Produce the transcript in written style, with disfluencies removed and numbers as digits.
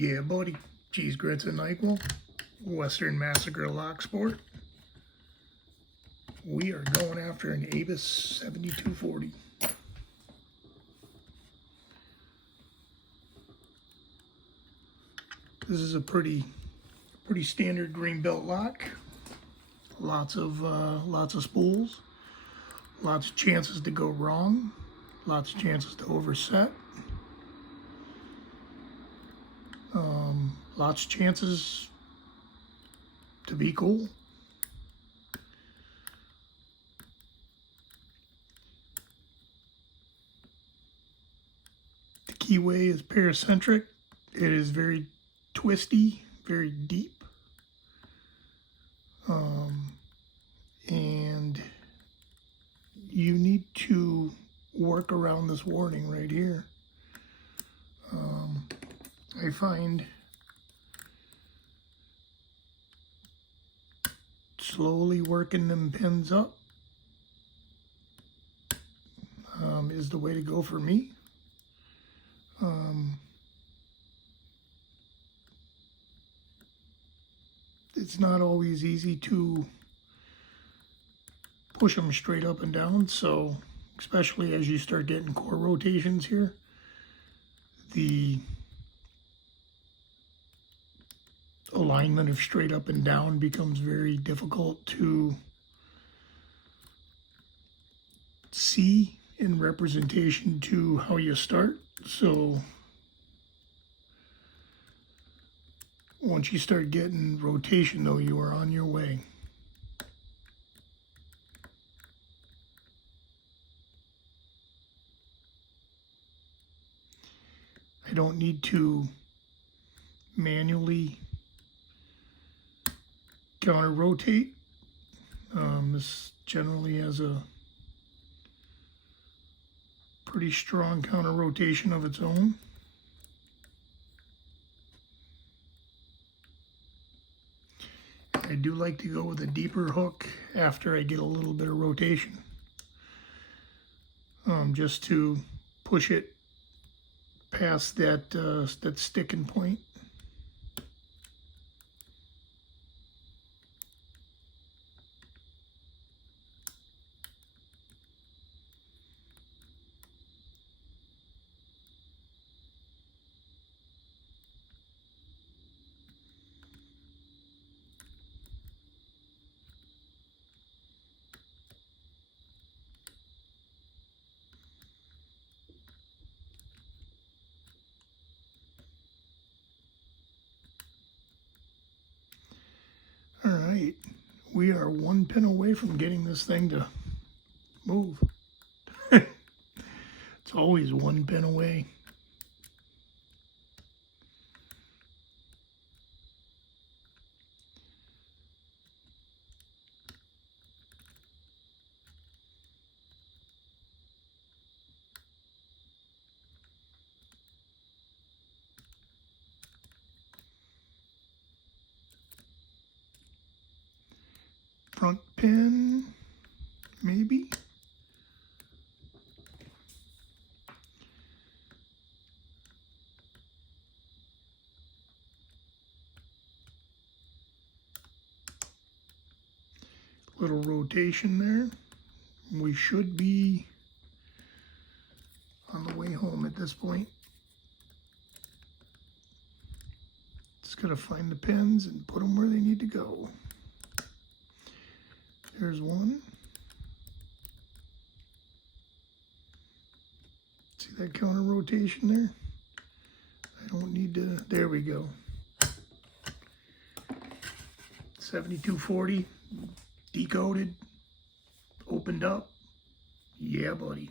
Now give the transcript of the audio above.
Yeah, buddy. Cheese grits and NyQuil. Western Massacre Locksport. We are going after an ABUS 7240. This is a pretty standard green belt lock. Lots of spools. Lots of chances to go wrong. Lots of chances to overset. Lots of chances to be cool. The keyway is paracentric. It is very twisty, very deep. And you need to work around this warning right here. I find slowly working them pins up is the way to go for me. It's not always easy to push them straight up and down, so especially as you start getting core rotations here, the alignment of straight up and down becomes very difficult to see in representation to how you start. So once you start getting rotation though, you are on your way. I don't need to manually counter rotate. This generally has a pretty strong counter rotation of its own. I do like to go with a deeper hook after I get a little bit of rotation, just to push it past that sticking point. All right, we are one pin away from getting this thing to move. It's always one pin away. Front pin, maybe. Little rotation there. We should be on the way home at this point. Just gotta find the pins and put them where they need to go. There's one. See that counter rotation there? I don't need to, there we go. 7240, decoded, opened up. Yeah, buddy.